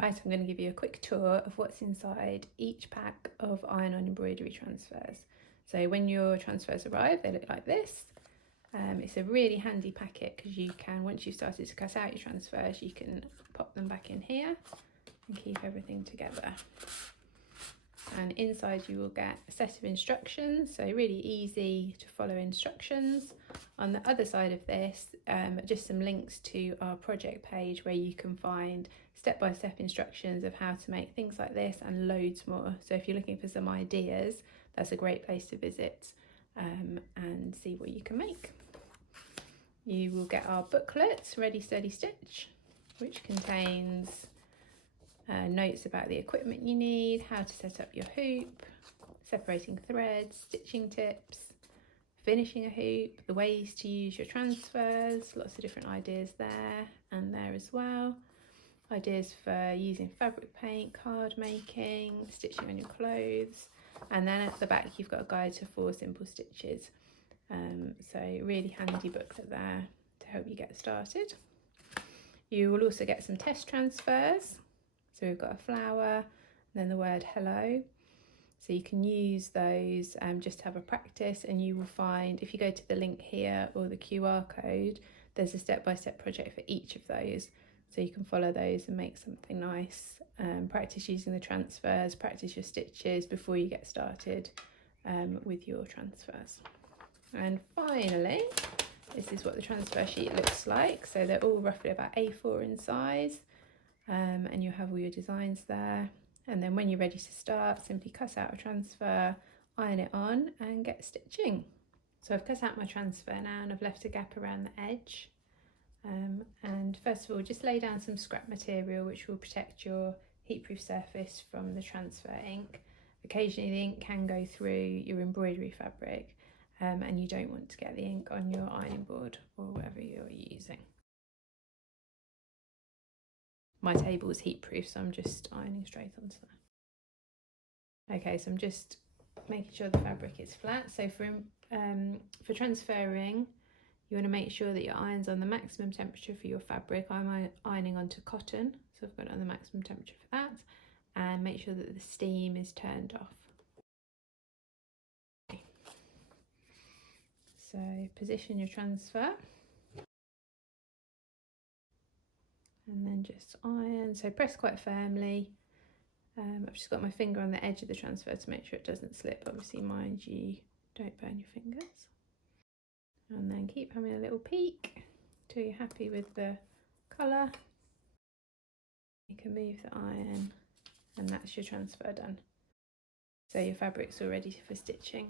Right, I'm going to give you a quick tour of what's inside each pack of iron-on embroidery transfers. So when your transfers arrive, they look like this. It's a really handy packet because you can, once you've started to cut out your transfers, you can pop them back in here and keep everything together. And inside you will get a set of instructions, so really easy to follow instructions. On the other side of this, just some links to our project page where you can find step-by-step instructions of how to make things like this and loads more. So if you're looking for some ideas, that's a great place to visit and see what you can make. You will get our booklet, Ready Steady Stitch, which contains notes about the equipment you need, how to set up your hoop, separating threads, stitching tips, finishing a hoop, the ways to use your transfers, lots of different ideas there and there as well. Ideas for using fabric paint, card making, stitching on your clothes, and then at the back you've got a guide to 4 simple stitches. So really handy booklet there to help you get started. You will also get some test transfers. So we've got a flower and then the word hello. So you can use those just to have a practice, and you will find, if you go to the link here or the QR code, there's a step-by-step project for each of those. So you can follow those and make something nice. Practice using the transfers, practice your stitches before you get started with your transfers. And finally, this is what the transfer sheet looks like. So they're all roughly about A4 in size. And you have all your designs there, and then when you're ready to start, simply cut out a transfer, iron it on and get stitching. So I've cut out my transfer now and I've left a gap around the edge, and first of all just lay down some scrap material which will protect your heat-proof surface from the transfer ink. Occasionally the ink can go through your embroidery fabric, and you don't want to get the ink on your ironing board or whatever you're using. My table is heat proof, so I'm just ironing straight onto that. Okay, so I'm just making sure the fabric is flat. So for transferring, you want to make sure that your iron's on the maximum temperature for your fabric. I'm ironing onto cotton, so I've got it on the maximum temperature for that, and make sure that the steam is turned off. Okay. So position your transfer. And then just iron, so press quite firmly. I've just got my finger on the edge of the transfer to make sure it doesn't slip. Obviously mind you, don't burn your fingers. And then keep having a little peek till you're happy with the colour. You can move the iron and that's your transfer done. So your fabric's all ready for stitching.